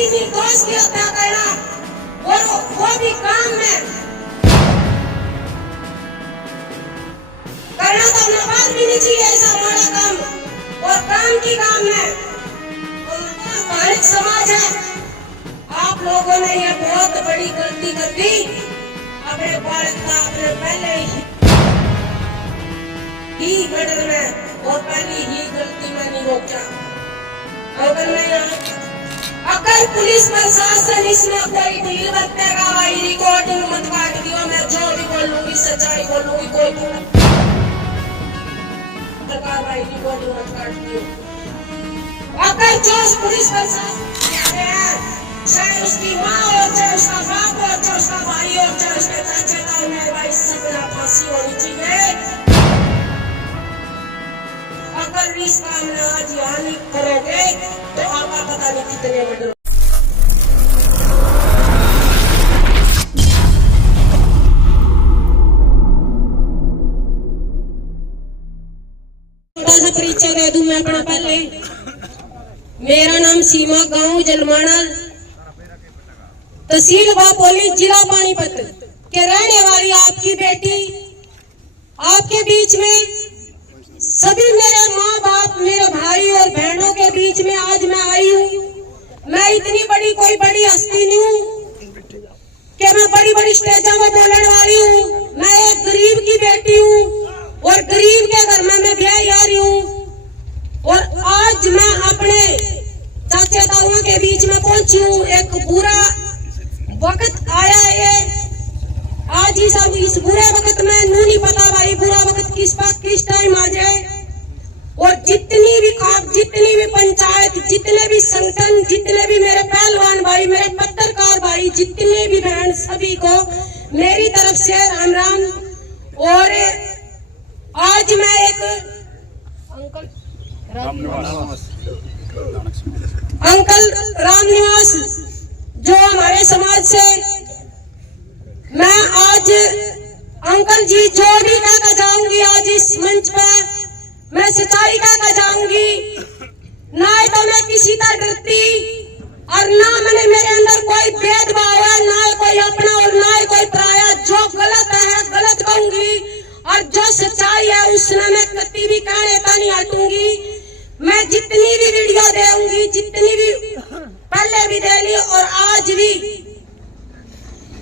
किसी निर्दोष की हत्या करना और वो भी काम में करना तो अपने पास भी नहीं चाहिए ऐसा बड़ा काम और काम की काम में धार्मिक समाज है। आप लोगों ने ये बहुत बड़ी गलती कर दी। अपने बालक का अपने पहले ही मर्डर में और पहली ही गलती में नहीं रोका। अगर पुलिस प्रशासन इसमें कोई ढील बरतेगा भाई रिकॉर्डिंग मत काट दियो। मैं जो भी बोलूंगी सच्चाई बोलूंगी। कोई सरकार भाई रिकॉर्डिंग मत काट दियो। अगर जो पुलिस प्रशासन है चाहे उसकी माँ हो चाहे उसका बाप हो चाहे उसका भाई हो चाहे उसके चाचे ताऊ में भाई सबना फांसी होनी चाहिए। अगर इस काम में आज हानि करोगे तो आपका पता नहीं कितने मर्डर। थोड़ा सा परिचय दे दूं मैं अपना पहले। मेरा नाम सीमा, गांव जलमाना, तहसील वापोली, जिला पानीपत के रहने वाली आपकी बेटी आपके बीच में सभी मेरे माँ बाप मेरे भाई और बहनों के बीच में आज मैं आई हूँ। मैं इतनी बड़ी कोई बड़ी हस्ती नहीं हूँ कि मैं बड़ी बड़ी स्टेजों में बोलने वाली हूँ। मैं एक गरीब की बेटी हूँ और गरीब के घर में मैं ब्याह आ रही हूँ। और आज मैं अपने चाचे ताऊओं के बीच में पहुंची हूँ। एक बुरा वक्त आया है आज इस बुरे वक्त में नू नहीं पता भाई बुरा वक्त किस टाइम आ जाए। और जितनी भी पंचायत, जितने भी संगठन, जितने भी मेरे पहलवान भाई, मेरे पत्रकार भाई, जितने भी बहन, सभी को मेरी तरफ से राम राम। और आज मैं एक अंकल राम निवास जो हमारे समाज से, मैं आज अंकल जी जो भी कहकर जाऊंगी आज इस मंच पे मैं सच्चाई कहकर जाऊंगी। ना तो मैं किसी का डरती और ना मैंने मेरे अंदर कोई भेदभाव है, ना कोई अपना और ना कोई पराया। जो गलत है गलत कहूंगी और जो सच्चाई है उसमें मैं कभी भी कहने का नहीं हटूंगी। मैं जितनी भी वीडियो दूंगी, जितनी भी पहले भी दे ली और आज भी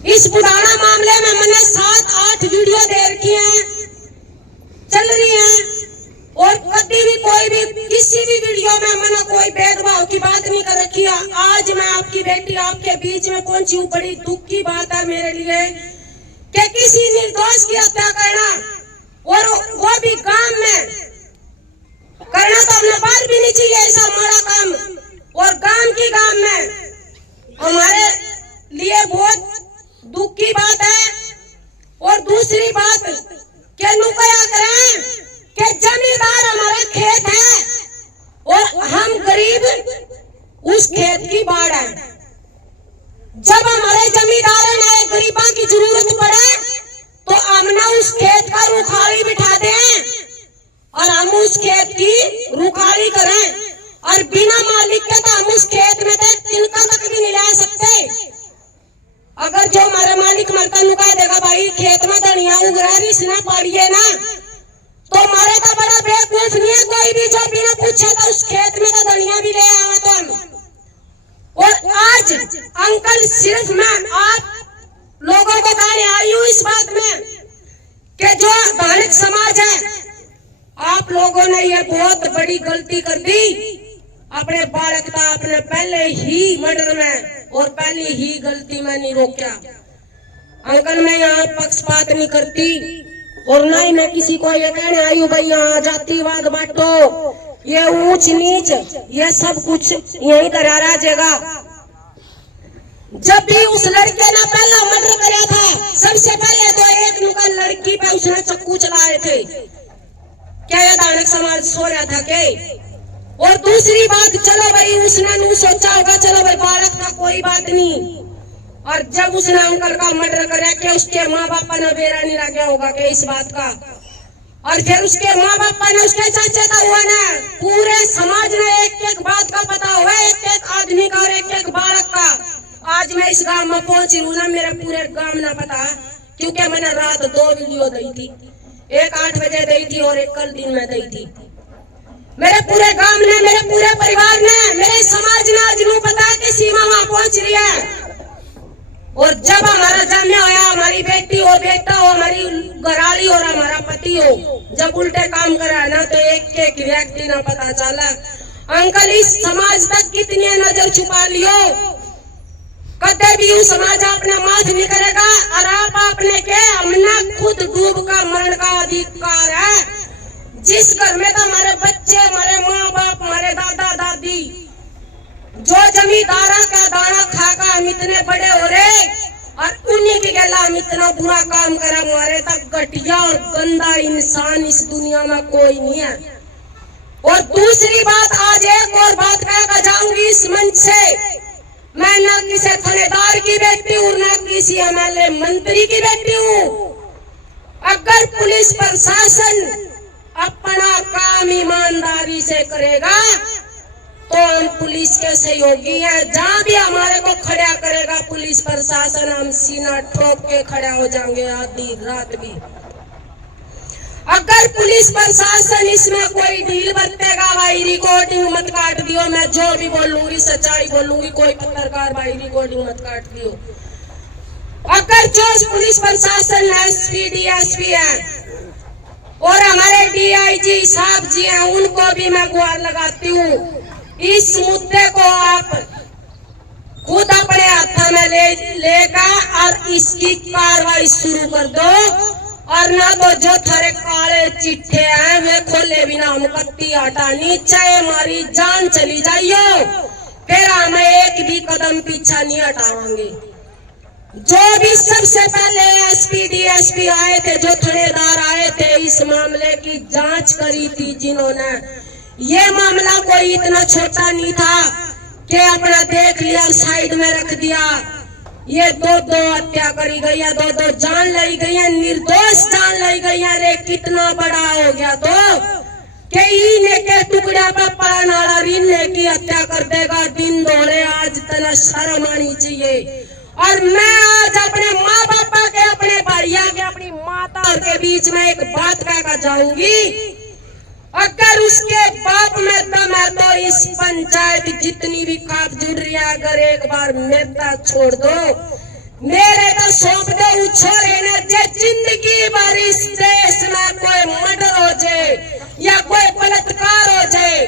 इस बुढ़ाना मामले में मैंने 7-8 वीडियो दे रखी हैं, चल रही हैं। और कभी भी कोई भी किसी भी वीडियो में मैंने कोई भेदभाव की बात नहीं कर रखी है। आज मैं आपकी बेटी आपके बीच में पहुंची हूँ। बड़ी दुख की बात है मेरे लिए कि किसी निर्दोष की हत्या करना और वो भी काम में करना तो अपने पास भी नहीं चाहिए ऐसा बड़ा काम और गांव की गांव में हमारे लिए बहुत दुख की बात है। और दूसरी बात क्या नुकया करें कि जमींदार हमारा खेत है और हम गरीब उस खेत की बाढ़ है। जब हमारे जमींदार ने गरीबों की जरूरत पड़े तो हमने उस खेत का रुखाड़ी बिठा दें और हम उस खेत की रुखाड़ी करें और बिना मालिक के तो हम उस खेत में तिनका तक भी नहीं ला सकते। अगर जो हमारे मालिक मरता नुका देगा भाई खेत में धनिया उग रहा है इसने पाड़िए ना, तो हमारे का बड़ा बेवकूफ नहीं है कोई भी जो बिना पूछे तो उस खेत में तो धनिया भी ले आवा तो हम। और आज अंकल सिर्फ मैं आप लोगों को कहने आई हूँ इस बात में कि जो धार्मिक समाज है आप लोगों ने ये बहुत बड़ी गलती कर दी। अपने बालक का अपने पहले ही मर्डर में और पहली ही गलती में नहीं रोका। अंकल मैं यहाँ पक्षपात नहीं करती और ना ही मैं किसी को ये कहने आई हूँ भाई यहाँ जातिवाद बांटो, ये ऊंच नीच, ये सब कुछ यही करा रहा जगह। जब भी उस लड़के ने पहला मर्डर कराया था सबसे पहले तो एक नुका लड़की पे उसने चक्कू चलाए थे। क्या यह धार्मिक समाज सो रहा था के? और दूसरी बात चलो भाई उसने नहीं सोचा होगा चलो भाई बालक का कोई बात नहीं। और जब उसने अंकल का मर्डर कराया कि उसके माँ बाप ने बेरा नहीं लगा होगा कि इस बात का। और फिर उसके माँ बाप ने उसके चाचे का हुआ ना, पूरे समाज में एक एक बात का पता हुआ, एक एक आदमी का और एक एक बालक का। आज मैं इस गांव में पहुंच रही हूँ ना, मेरे पूरे गांव ना पता, क्योंकि मैंने रात 2 वीडियो दी थी, एक 8 बजे दी थी और एक कल दिन में दी थी। मेरे पूरे गांव ने, मेरे पूरे परिवार ने, मेरे समाज ने आज नू पता कि सीमा वहां पहुंच रही है। और जब हमारा जन्म आया, हमारी बेटी हो, बेटा हो, हमारी घराली और हमारा पति हो, जब उल्टे काम करा ना तो एक एक व्यक्ति ना पता चला। अंकल इस समाज तक कितनी नजर छुपा लियो, कदे भी यू समाज अपने माथ नहीं करेगा। और आप आपने के हमने खुद डूब का मरण का अधिकार है। जिस घर में तो हमारे बच्चे, हमारे माँ बाप, हमारे दादा दादी, जो जमींदारा का दाना खाकर हम इतने बड़े हो रहे, और उन्हीं की गला हम इतना बुरा काम करा, हमारे तक घटिया और गंदा इंसान इस दुनिया में कोई नहीं है। और दूसरी बात, आज एक और बात कहकर जाऊंगी इस मंच से, मैं न किसी थानेदार की बेटी हूँ, न किसी एमएलए मंत्री की बेटी हूँ। अगर पुलिस प्रशासन अपना काम ईमानदारी से करेगा तो हम पुलिस के सहयोगी हैं। जहाँ भी हमारे को खड़ा करेगा पुलिस प्रशासन, हम सीना ठोक के खड़ा हो जाएंगे आधी रात भी। अगर पुलिस प्रशासन इसमें कोई ढील बरतेगा, भाई रिकॉर्डिंग मत काट दियो, मैं जो भी बोलूंगी सच्चाई बोलूंगी, कोई पत्रकार भाई रिकॉर्डिंग मत काट दियो। अगर जो पुलिस प्रशासन एसपी डीएसपी है और हमारे डीआईजी साहब जी हैं, उनको भी मैं गुहार लगाती हूँ, इस मुद्दे को आप खुद अपने हाथ में लेगा और इसकी कार्रवाई शुरू कर दो। और ना तो जो थारे काले चिट्ठे हैं वे खोले बिना हम कत्ती हटानी, चाहे हमारी जान चली जाइयो, फिर हम एक भी कदम पीछा नहीं हटाएंगे। जो भी सबसे पहले एसपी डीएसपी आए थे, जो थानेदार आए थे, इस मामले की जांच करी थी जिन्होंने, ये मामला कोई इतना छोटा नहीं था कि अपना देख लिया साइड में रख दिया। ये 2 हत्या करी गई है, 2 जान लाई गई है, निर्दोष जान लाई गई है। रे कितना बड़ा हो गया तो कि इने के टुकड़ा पे पड़नाड़ा रिन्ने की हत्या कर देगा दिन दौड़े। आज तना शर्म आनी चाहिए। और मैं आज अपने माँ बापा के, अपने भाइया के, अपनी माता के बीच में एक बात कहकर जाऊंगी, अगर उसके बाप में दम है तो इस पंचायत जितनी भी खाप जुड़ रही है, अगर एक बार मेरा छोड़ दो, मेरे को सौंप दो, उछोड़े न जे जिंदगी भर इस देश में कोई मर्डर हो जाए या कोई बलात्कार हो जाए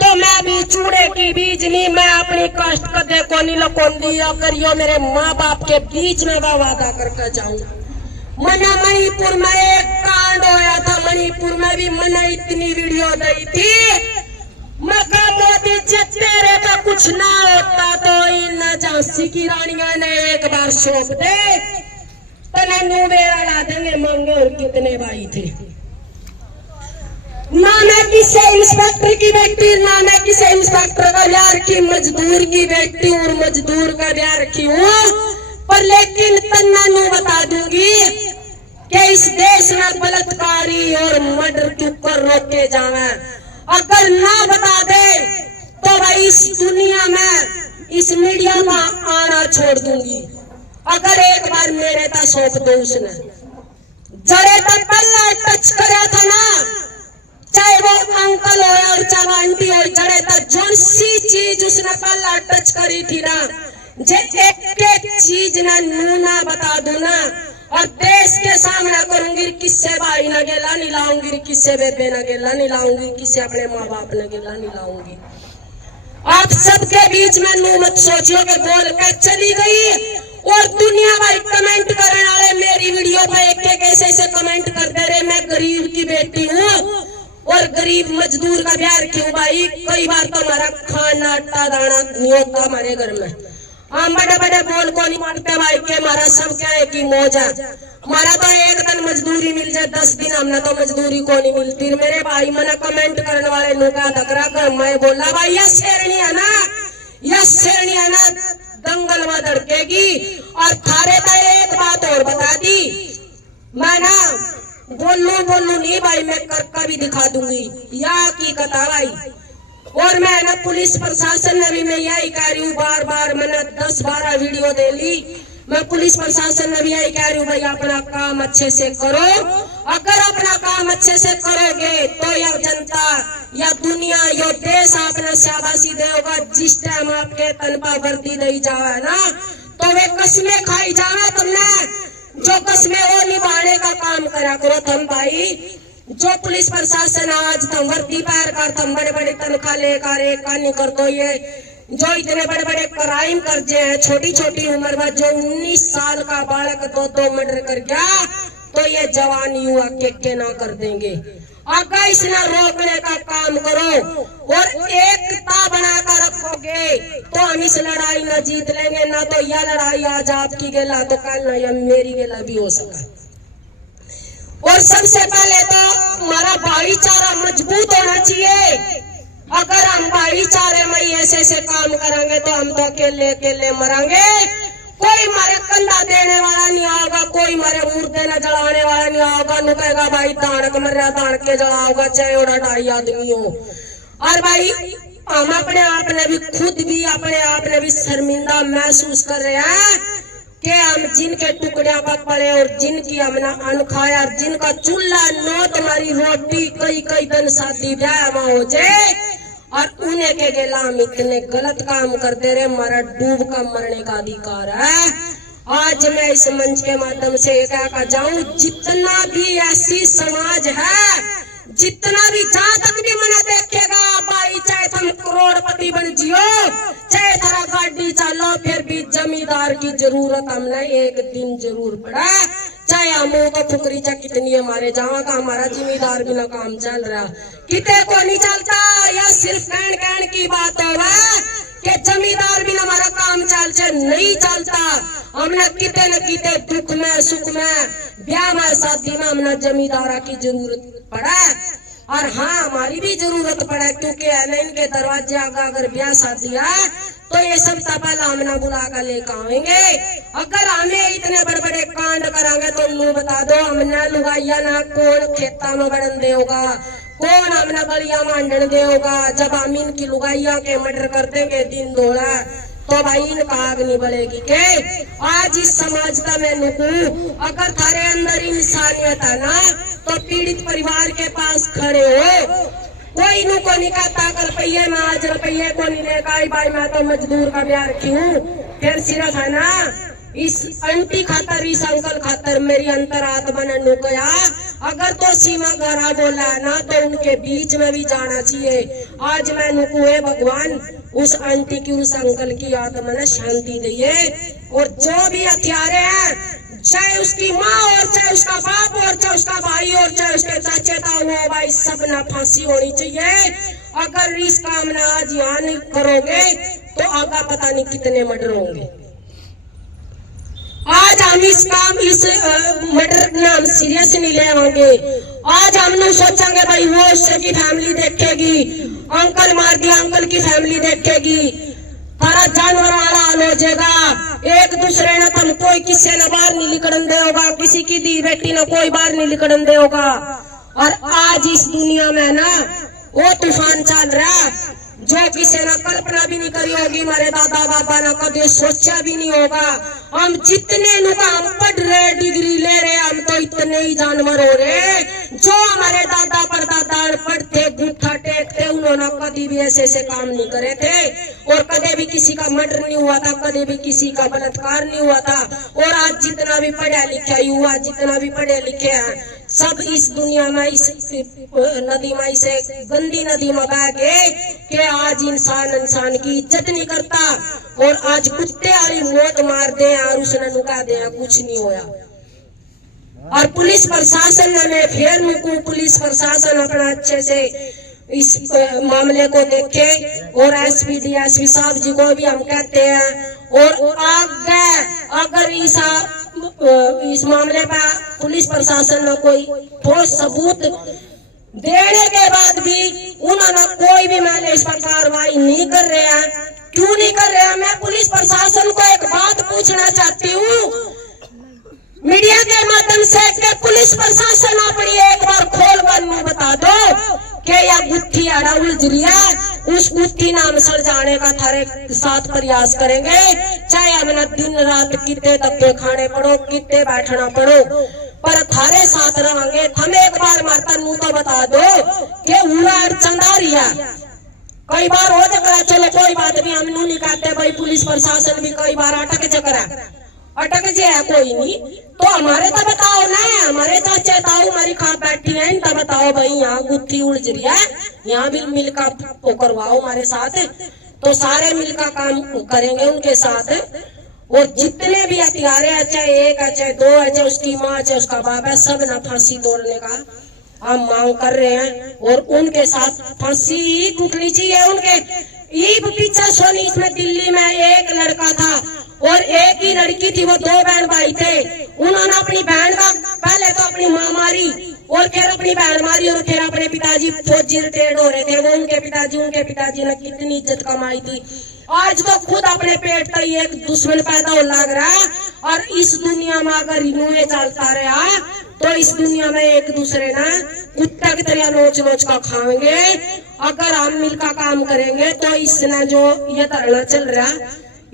तो मैं भी चूड़े की बीज नहीं, मैं अपनी कष्ट कदे को नहीं लकोंदी। अगर यो मेरे माँ बाप के बीच में वादा करके जाऊं। मना मणिपुर में एक कांड होया था, मणिपुर में भी मना इतनी वीडियो दी थी, मका मोदी तेरे का कुछ ना होता तो इन झांसी की रानिया ने एक बार सौंप दे तो नन्नू बेरा ला देंगे मंगे। और कितने भाई थे, ना मैं किसी इंस्पेक्टर की बेटी, ना मैं किसी इंस्पेक्टर का ब्याह रखी, मजदूर की बेटी और मजदूर का ब्याह रखी हूँ। पर लेकिन तन्नू बता दूंगी कि इस देश में बलात्कारी और मर्डर क्यों कर रोके जावे। अगर ना बता दे तो भाई इस दुनिया में इस मीडिया में आना छोड़ दूंगी। अगर एक बार मेरे तक सौंप दो, उसने जड़े तक पहला टच करा था ना, चाहे वो अंकल हो और चाहे आंटी हो, जड़े तक जो सी चीज उसने पहला टच करी थी ना, जे एक एक चीज ना नू ना बता दू ना, और देश के सामने करूंगी, किससे भाई न गेला नहीं लाऊंगी, किससे बेबे न गेला नहीं लाऊंगी, किससे अपने माँ बाप न गेला नहीं लाऊंगी। आप सबके बीच में नू मत सोचियो कि बोल के चली गई और दुनिया भाई कमेंट करने वाले मेरी वीडियो पे एक ऐसे कमेंट करते रहे। मैं गरीब की बेटी हूँ और गरीब मजदूर का ब्याह क्यों भाई। कई बार तो हमारा खाना आटा दाना नहीं होता हमारे घर में। हम बड़े बड़े बोल को नहीं मानते भाई के हमारा सब क्या है कि मौज है। हमारा तो एक दिन मजदूरी मिल जाए 10 दिन, हमने तो मजदूरी को नहीं मिलती। मेरे भाई मैंने कमेंट करने वाले नुका धकरा कर मैं बोला भाई यह शेरनी है ना, यह शेरनी है ना, दंगल में धड़केगी। और थारे तो एक बात और बता दी, मैं ना बोलू नहीं भाई, मैं करके भी दिखा दूंगी, या हकीकत है भाई। और मैं ना पुलिस प्रशासन ने भी मैं यही कह रही हूँ, बार बार मैंने 10-12 वीडियो दे ली, मैं पुलिस प्रशासन में भी यही कह रही हूँ भाई अपना काम अच्छे से करो। अगर अपना काम अच्छे से करोगे तो यह जनता या दुनिया यो देश अपना शाबाशी देगा। जिस टाइम आपके तनपा वर्दी दी जावे ना तो वे कसमें खाई जावे, तुमने जो कसमें वो निभाने का काम करा करो तुम भाई। जो पुलिस प्रशासन आज तुम वर्दी पैर कर, तुम बड़े बड़े तनख्वाह लेकर एक कहानी कर दो, ये जो इतने बड़े बड़े क्राइम कर दिए हैं, छोटी छोटी उम्र में जो 19 साल का बालक 2 मर्डर कर गया, तो ये जवान युवा के ना कर देंगे। अगर इसने रोकने का काम करो और एकता बनाकर रखोगे तो हम इस लड़ाई न जीत लेंगे, ना तो यह लड़ाई आज आपकी गेला तो कल न मेरी गेला भी हो सका। और सबसे पहले तो हमारा भाईचारा मजबूत होना चाहिए। अगर हम भाईचारे में ऐसे काम करेंगे तो हम तो अकेले अकेले मरेंगे, कोई मारे कंधा देने वाला नहीं होगा, कोई मारे मुर्दे न जलाने वाला नहीं होगा। नु कहेगा भाई दानक मर्या दानक के जलाओगा, चाहे और 2.5 आदमी हो। और भाई हम अपने आप ने भी खुद भी अपने आप ने भी शर्मिंदा महसूस कर रहे हैं कि हम जिनके टुकड़े पर पड़े और जिनकी हमने अन्न खाया, जिनका चूल्हा नो तुम्हारी रोटी कई दिन शादी ब्याह में हो जाए, और उन्हें के गेला हम इतने गलत काम करते रहे, हमारा डूब का मरने का अधिकार है। आज मैं इस मंच के माध्यम से कह जाऊं, जितना भी ऐसी समाज है, जितना भी जहां तक भी मना देखेगा भाई, चाहे तुम करोड़पति बन जियो, चाहे थारा गाड़ी चलो, फिर भी जमींदार की जरूरत हमने एक दिन जरूर पड़ा। चाहे हम तो फुकरी चा कितनी हमारे जहाँ का हमारा जिम्मेदार बिना काम चल रहा, किते को नहीं चलता। या सिर्फ कहन की बात होगा कि जमींदार बिना हमारा काम चल नहीं चलता। हमने किते न किते दुख में सुख में ब्याह में शादी में हमने जमींदारा की जरूरत पड़ा। और हाँ हमारी भी जरूरत पड़ा, क्योंकि इनके दरवाजे आगा अगर ब्याह शादी है तो ये सब तपल हमने बुला कर लेकर आएंगे। अगर हमें इतने बड़े बड़े कांड कराएंगे तो मुझे बता दो, हमने लुगाइया ना कौन खेता में बढ़न देगा, कौन हमने गलिया मांडन देगा। जब हम इनकी लुगाइया के मर्डर कर देंगे दिन दौड़ा तो भाई इनका आग नहीं बढ़ेगी के। आज इस समाजता में नुकू, अगर थारे अंदर इंसानियत है ना तो पीड़ित परिवार के पास खड़े हो। कोई नु को नहीं कहता कर रुपये में आज रुपये को नहीं लेगा भाई, मैं तो मजदूर का ब्याह रखी हूँ। फिर सिर्फ है ना इस आंटी खातर इस अंकल खातर मेरी अंतरात्मा ने नुकया। अगर तो सीमा गहरा बोला ना तो उनके बीच में भी जाना चाहिए। आज मैं नुकुए भगवान उस आंटी की उस अंकल की आत्मा ने शांति दिए। और जो भी हथियारे हैं, चाहे उसकी माँ और चाहे उसका बाप और चाहे उसका भाई और चाहे उसके चाचे था वो भाई, सब ना फांसी होनी चाहिए। अगर इस काम ना आज यहाँ नहीं करोगे तो आगा पता नहीं कितने मर्डर होंगे। आज हम इस मर्डर ना हम सीरियस नहीं ले होंगे। आज हमने सोचेंगे भाई वो उससे की फैमिली देखेगी, अंकल मार दिया अंकल की फैमिली देखेगी, सारा जानवर वाला हाल हो जाएगा। एक दूसरे ने तुम कोई किसी ने बाहर नहीं निकलन दे होगा, किसी की दी बेटी ने कोई बाहर नहीं निकलन दे होगा। और आज इस दुनिया में ना वो तूफान चल रहा जो किसी ने कल्पना भी नहीं करी होगी, हमारे दादा बाबा ने कभी सोचा भी नहीं होगा। हम जितने नुका हम पढ़ रहे, डिग्री ले रहे, हम तो इतने ही जानवर हो रहे। जो हमारे दादा परदादा पढ़ते गुठा टेकते, उन्होंने कभी भी ऐसे काम नहीं करे थे। और कभी भी किसी का मर्डर नहीं हुआ था, कभी भी किसी का बलात्कार नहीं हुआ था। और आज जितना भी पढ़ा लिखा युवा, जितना भी पढ़े लिखे हैं, सब इस दुनिया में इस नदी में इसे गंदी नदी में बह गए कि आज इंसान की इज्जत नहीं करता। और आज कुत्ते वाली मौत मार दे और उसने नुका दे, कुछ नहीं होया। और पुलिस प्रशासन ने फिर नुकू, पुलिस प्रशासन अपना अच्छे से इस मामले को देखे। और एसपी डीएसपी साहब जी को भी हम कहते हैं। और आगे अगर इस मामले पर पुलिस प्रशासन ने कोई ठोस सबूत देने के बाद भी उन्होंने कोई भी मैंने इस पर कार्रवाई नहीं कर रहे हैं, क्यों नहीं कर रहे हैं? मैं पुलिस प्रशासन को एक बात पूछना चाहती हूँ। मीडिया के माध्यम से के पुलिस प्रशासन अपनी एक बार खोल कर मुंह बता दो कि यह गुत्थी आड़ा उलझ रही है, उस गुत्थी नाम सर जाने का थारे साथ प्रयास करेंगे, चाहे हमने दिन रात कितने धक्के खाने पड़ो, कितने बैठना पड़ो, पर थारे साथ रहेंगे। हम एक बार मारता मुंह तो बता दो कि उड़ा चंदा रिया कई बार हो चकरा, चलो कोई बात नहीं, हम नहीं कहते भाई पुलिस प्रशासन भी कई बार अटक चकरा, अटक जे है कोई नहीं, तो हमारे तो बताओ ना, हमारे चाचे ताऊ हमारी खा बैठी है, इनका बताओ भाई यहाँ गुत्थी उलझ रही है, यहाँ भी मिलकर करवाओ हमारे साथ, तो सारे मिलकर काम करेंगे उनके साथ। और जितने भी हथियारे है, चाहे एक है, चाहे दो है, चाहे उसकी माँ, चाहे उसका बाप है, सब ना फांसी तोड़ने का हम मांग कर रहे हैं। और उनके साथ फांसी ही टूटनी चाहिए उनके। ये पीछा सोनी इसमें दिल्ली में एक लड़का था और एक ही लड़की थी, वो दो बहन भाई थे, उन्होंने अपनी बहन का पहले तो अपनी माँ मारी और फिर अपनी बहन मारी और फिर अपने पिताजी फौजी रिटायर्ड हो रहे थे, वो उनके पिताजी ने कितनी इज्जत कमाई थी। आज तो खुद अपने पेट का एक दुश्मन पैदा हो लग रहा है। और इस दुनिया में अगर इन्होंने चलता रहा तो इस दुनिया में एक दूसरे ना कुत्ता की तरह नोच नोच का खाएंगे। अगर हम मिलकर काम करेंगे तो इसने जो ये धरना चल रहा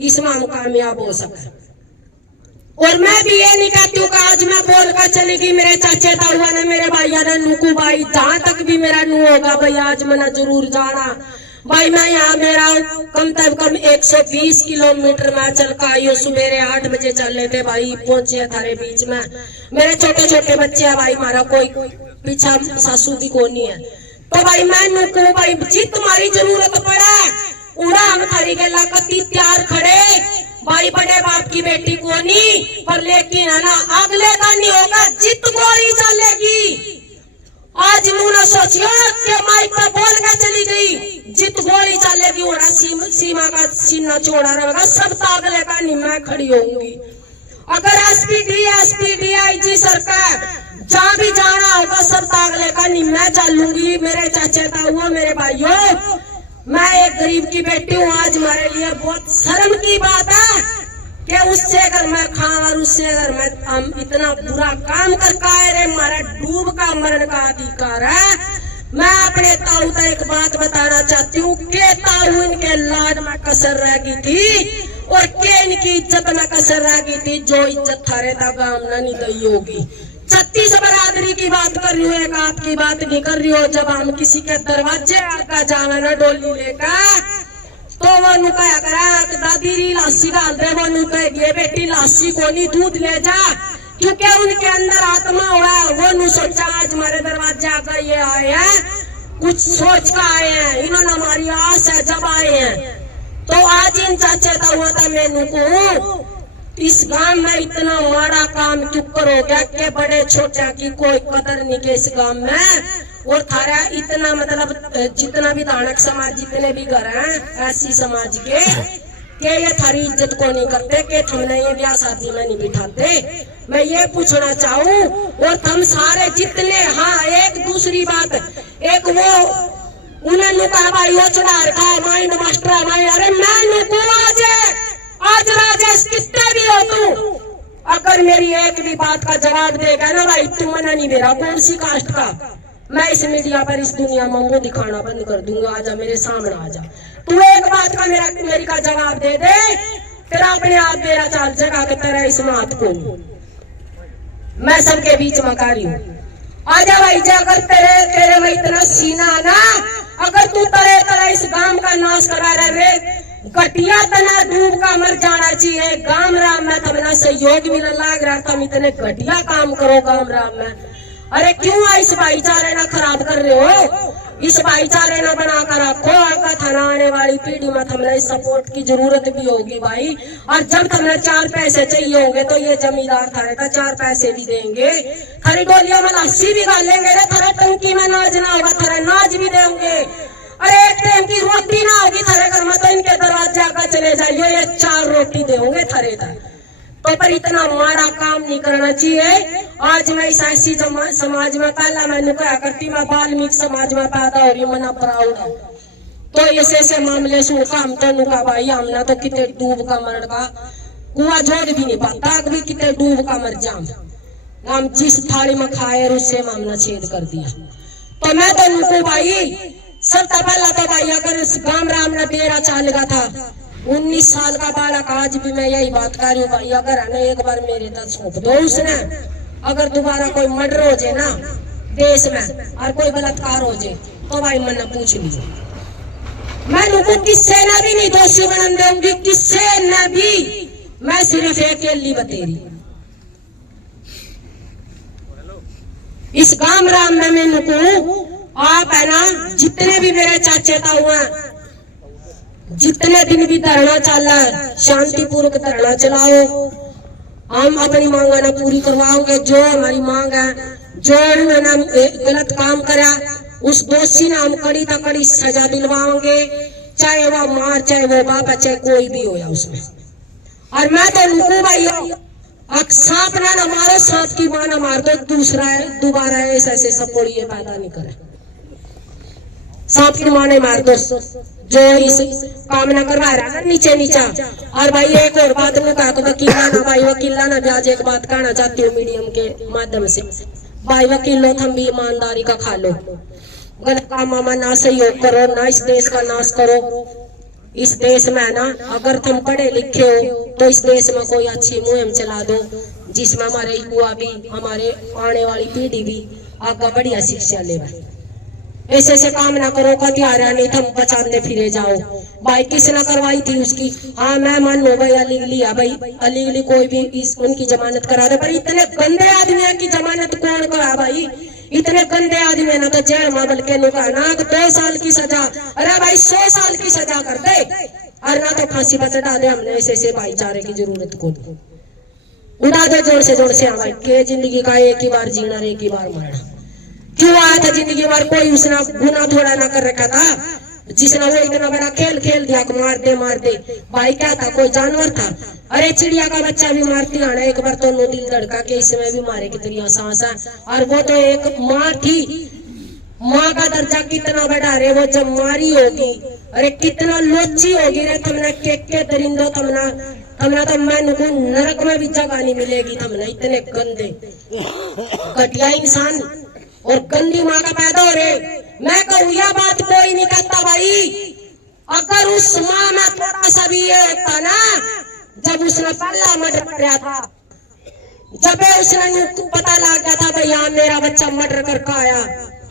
इसमें हम कामयाब हो सके। और मैं भी ये नहीं कहती हूँ कि आज मैं बोल कर चलेगी मेरे चाचे ताऊआ ने, मेरे भाइया ने, नुकू भाई, जहां तक भी मेरा नू होगा भाई आज मैंने जरूर जाना भाई। मैं यहाँ मेरा कम से कम 120 किलोमीटर में चल का आई, सुबेरे 8 बजे चल थे भाई, पहुंचे थारे बीच में। मेरे छोटे छोटे बच्चे है भाई, हमारा कोई पीछा सासू दी को नहीं है, तो भाई मैं नुकू भाई जी तुम्हारी जरूरत पड़े उड़ा हम थारी के लाकती तैयार खड़े भाई, बड़े बाप की बेटी को नहीं, पर लेकिन है ना अगले का नहीं होगा, जित गोली चलेगी। आज नू ना सोचियो कि माइक पर बोल के चली गई, जित गोली चलेगी उड़ा सीमा का सीना छोड़ा रहेगा, सब तागले का नहीं मैं खड़ी होंगी। अगर एसपी DIG सरकार जहाँ भी जाना होगा सब तागले का नहीं मैं चलूंगी। मेरे चाचे ताऊ, मेरे भाइयों, मैं एक गरीब की बेटी हूँ, आज हमारे लिए बहुत शर्म की बात है कि उससे अगर मैं खा और उससे अगर मैं हम इतना बुरा काम कर पाए रे, हमारा डूब का मरण का अधिकार है। मैं अपने ताऊ का एक बात बताना चाहती हूँ कि ताऊ इनके लाड में कसर रह गई थी और के इनकी इज्जत में कसर रह गई थी, जो इज्जत थारे तक हमने नहीं दी होगी। 36 बरादरी की बात कर रही हूँ, एक आपकी बात नहीं कर रही हो। जब हम किसी के दरवाजे आका जावे ना डोली लेकर, तो वो नु कहा करा दादी री लासी डाल दे, वो नु कहे बेटी लासी को नहीं दूध ले जा, क्योंकि उनके अंदर आत्मा हुआ। वो नु सोचा आज हमारे दरवाजे आकर ये आए हैं, कुछ सोच कर आए हैं, इन्होंने हमारी आस है जब आए हैं। तो आज इन चाचे का हुआ था मैनू को इस गांव में इतना माड़ा काम क्यों करोगे कि बड़े छोटे की कोई कदर नहीं के इस गांव में। और थारा इतना मतलब जितना भी दानक समाज जितने भी घर हैं ऐसी समाज के ये थारी इज्जत को नहीं करते कि हमने ये ब्याह शादी में नहीं बिठाते। मैं ये पूछना चाहूँ और हम सारे जितने, हाँ एक दूसरी बात, एक वो उन्हें कहा भाई वो चढ़ा रखा माइंड मास्टर माइंड, अरे मैं नुकू आज राजेश कितने भी हो तू, अगर मेरी एक भी बात का जवाब देगा ना भाई तुम मना नहीं मेरा कौन सी कास्ट का, मैं इस मीडिया पर इस दुनिया में मुंह दिखाना बंद कर दूंगा। आजा मेरे सामने आजा, तू एक बात का मेरी का जवाब दे दे, तेरा अपने आप मेरा चाल जगह के तेरा इस मात को मैं सबके बीच में कारी हूँ। आजा भाई जा, अगर तेरे में इतना सीना ना, अगर तू तरह तरह इस गांव का नाश करा रहे घटिया तना डूब का मर जाना चाहिए। गांव राम में तमना सहयोग मिलने लग रहा, तुम इतने घटिया काम करो गांव राम में। अरे क्यों इस भाईचारे ना खराब कर रहे हो, इस भाईचारे ना बना कर रखो। आगे थाना आने वाली पीढ़ी में तुम्हें सपोर्ट की जरूरत भी होगी भाई। और जब तुम्हें 4 पैसे चाहिए होंगे तो ये जमींदार थारे का 4 पैसे भी देंगे, थारी डोलियों में लस्सी भी डालेंगे, थारा टंकी में नाज ना होगा थारा नाज भी देंगे। अरे एक टाइम की रोटी ना होगी थारे घर में तो इनके दरवाजे आकर चले जाइए, ये 4 रोटी देंगे थारे तक। तो पर इतना माड़ा काम नहीं करना चाहिए। आज मैं इस ऐसी समाज में पहला मैंने कहा करती, मैं वाल्मीकि समाज में पैदा हो रही हूँ, मना प्राउड है। तो ऐसे मामले सुनकर हम तो नुका भाई हमने तो कितने डूब का मरण का कुआं जोड़ भी नहीं पाता, कभी कितने डूब का मर जाम। हम जिस थाली में खाए उससे हमने छेद कर दिया। तो मैं तो उनको भाई सबसे पहला तो भाई अगर गांव राम ने बेरा चालेगा था 19 साल का बालक, आज भी मैं यही बात कर रही हूँ भाई, अगर हमें एक बार मेरे तक सौंप दो उसने, अगर दोबारा कोई मर्डर हो जाए ना देश में और कोई बलात्कार हो जाए तो भाई मैंने पूछ लीजिए, मैं लोगों किससे न भी नहीं दोषी बना दूंगी, किससे न भी, मैं सिर्फ अकेली बतेरी। इस गांव राम में मैंने को आप है ना जितने भी मेरे चाचे ताऊ हैं, जितने दिन भी धरना चल रहा है शांतिपूर्वक धरना चलाओ, हम अपनी मांग ना पूरी करवाओगे। जो हमारी मांग है, जो उन्होंने गलत काम करा उस दोषी ने हम कड़ी तो कड़ी सजा दिलवाओगे, चाहे वो मार, चाहे वो बाप, चाहे कोई भी हो या उसमें। और मैं तो उनको भाई सांप ना मारो, सांप की मां ना मार दो, दूसरा है दोबारा ऐसे ऐसे सब पोड़िए पैदा नहीं करे, सांप की मां नहीं मार दो जो इस काम ना करवा रहा ना नीचे नीचा। और भाई एक और बात में कहा वकीला ना भाई, वकीला ना ब्याज एक बात कहना चाहती हूँ मीडियम के माध्यम से, भाई वकीलों तुम भी ईमानदारी का खा लो, गलत काम में ना सहयोग करो, ना इस देश का नाश करो। इस देश में ना अगर तुम पढ़े लिखे हो तो इस देश में कोई अच्छी मुहिम चला दो जिसमें हमारे युवा भी, हमारे आने वाली पीढ़ी भी आगे बढ़िया शिक्षा ले। ऐसे ऐसे काम ना करो का त्यार नहीं तुम बचाने फिरे जाओ। भाई किसने करवाई थी उसकी, हाँ मैं मान लो भाई अलीगली है, भाई अलीगली कोई भी उनकी जमानत करा दे, पर इतने गंदे आदमी की जमानत कौन करा भाई, इतने गंदे आदमी ना तो जेल में बल्कि ना 2 साल की सजा, अरे भाई 100 साल की सजा कर दे, और ना तो फांसी पर चढ़ा दे। हमने ऐसे ऐसे भाईचारे की जरूरत को उड़ा दे जोर से भाई के जिंदगी का एक ही बार जीना, एक ही बार मरना। क्यों आया था जिंदगी भर, कोई उसने गुना थोड़ा ना कर रखा था जिसने वो इतना बड़ा खेल खेल दिया मार दे भाई, क्या था कोई जानवर था? अरे चिड़िया का बच्चा भी मारती है ना एक बार तो नो दिल धड़का के इसमें भी मारे कितनी सांस है। और वो तो एक माँ थी, माँ का दर्जा कितना बड़ा रे, वो जब मारी होगी अरे कितना लोची होगी रे, तुमने के दरिंदो तुमना तो मैं नरक में भी जगह नहीं मिलेगी तुमने, इतने गंदे घटिया इंसान और गंदी माँ का पैदा हो रहे। मैं कहूँ यह बात कोई नहीं कहता भाई, अगर उस माँ में थोड़ा सा भी ये था ना, जब उसने पहला मर्डर कराया था, जब उसने पता लग गया था भाई यहाँ मेरा बच्चा मर्डर करके आया,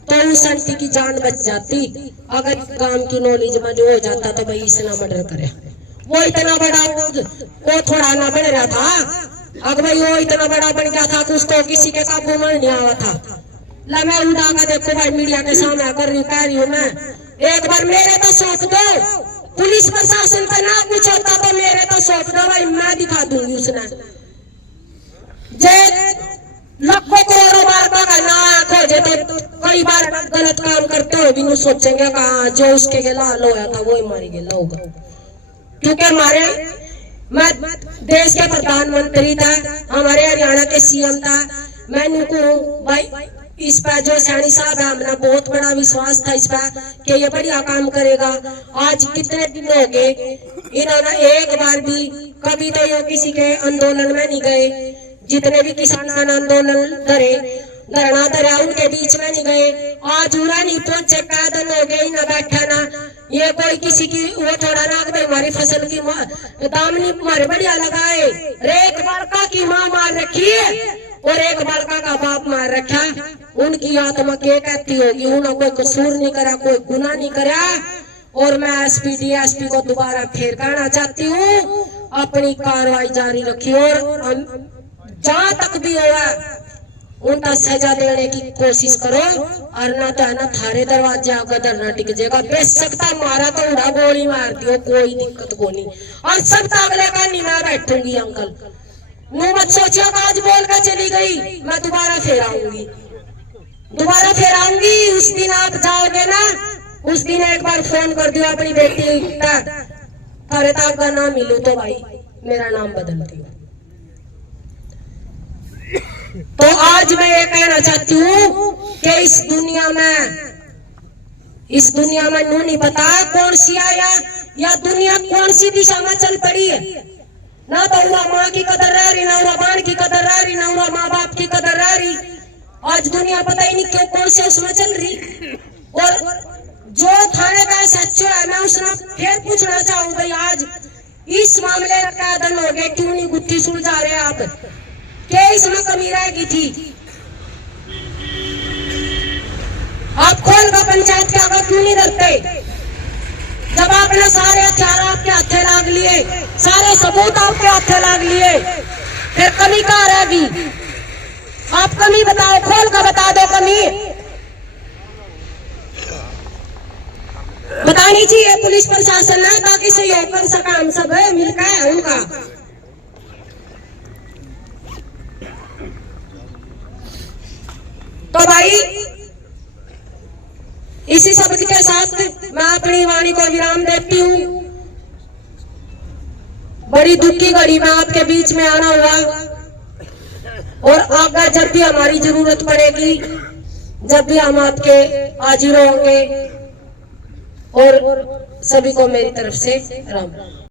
तो उस आंटी की जान बच जाती। अगर काम की नॉलेज में जो हो जाता तो भाई इसने मर्डर करे, वो इतना बड़ा वो थोड़ा ना बन रहा था, अगर भाई वो इतना बड़ा बन गया था कि उसको किसी के काबू में नहीं आवा था। ला मैं उड़ा का देखो भाई मीडिया के सामने कर रही हूँ मैं, एक बार मेरे तो सौंप दो, पुलिस प्रशासन का ना कुछ होता तो मेरे तो सौंप दो भाई, मैं दिखा दूंगी उसने जे लाखों करोड़ों बार का ना आंखों जे तो कई बार गलत काम करते हुए भी नहीं सोचेंगे कहा जो उसके लाल होया था वो ही मारी गया होगा। क्योंकि हमारे मैं देश के प्रधानमंत्री था, हमारे हरियाणा के सीएम था, मैंने को भाई इस पर जो सैनी साहब है हमने बहुत बड़ा विश्वास था इस पर कि ये बढ़िया काम करेगा। आज कितने दिन हो गए इन्होंने एक बार भी कभी तो ये किसी के आंदोलन में नहीं गए, जितने भी किसान आंदोलन धरना धरा उनके बीच में नहीं गए, आज उड़ा नहीं पहुंचे, पैदल हो गए न बैठा ना, ये कोई किसी की वो थोड़ा ना भाई हमारी फसल की दाम नहीं हमारे बढ़िया लगाए, एक बालका की माँ मार रखी है और एक बालका का बाप मार रखा, उनकी आत्मा क्या कहती होगी, उन्होंने कोई कसूर नहीं करा, कोई गुनाह नहीं करा। और मैं एसपी डीएसपी को दोबारा फिर कहना चाहती हूँ अपनी कार्रवाई जारी रखी और जहां तक भी होगा उनका सजा देने की कोशिश करो, और ना तो है ना थारे दरवाजे आकर धरना टिक जाएगा, बेशकता मारा तो उड़ा गोली मार दियो कोई दिक्कत को नहीं, और सब अगले का नहीं मैं बैठूंगी अंकल, नो मत सोचिए आज बोल कर चली गई मैं दोबारा फिर आऊंगी, उस दिन आप जाओगे ना, उस दिन एक बार फोन कर दियो अपनी बेटी का, थारे ताब का नाम मिलू तो भाई मेरा नाम बदल दियो। तो आज मैं ये कहना चाहती हूँ कि इस दुनिया में नू नहीं पता कौन सी आया या दुनिया कौन सी दिशा में चल पड़ी है, ना तो हुआ माँ की कदर रह रही, ना हुआ बाण की कदर रह रही, ना हुआ माँ बाप की कदर रह रही। आज दुनिया पता ही नहीं क्यों कौन से उसमें चल रही। और जो थाने का सच्चो है, मैं उसने फिर पूछना चाहूँ भाई आज इस मामले का क्या दल हो गया, क्यों नहीं गुत्थी सुलझा रहे आप, क्या इसमें कमी रहेगी थी? आप खोल का पंचायत के आगे क्यों नहीं डरते? जब आपने सारे हथियार आपके हाथे लाग लिए, सारे सबूत आपके हाथे लाग लिए, फिर कमी कहाँ रहेगी? आप कमी बताओ, खोल का बता दो कमी। बतानी चाहिए पुलिस प्रशासन ने, ताकि सहयोग कर सका हम सब मिलकर उनका। तो भाई इसी शब्द के साथ मैं अपनी वाणी को विराम देती हूँ। बड़ी दुख की घड़ी में आपके बीच में आना हुआ, और आगे जब भी हमारी जरूरत पड़ेगी, जब भी हम आपके हाजिर होंगे, और सभी को मेरी तरफ से राम।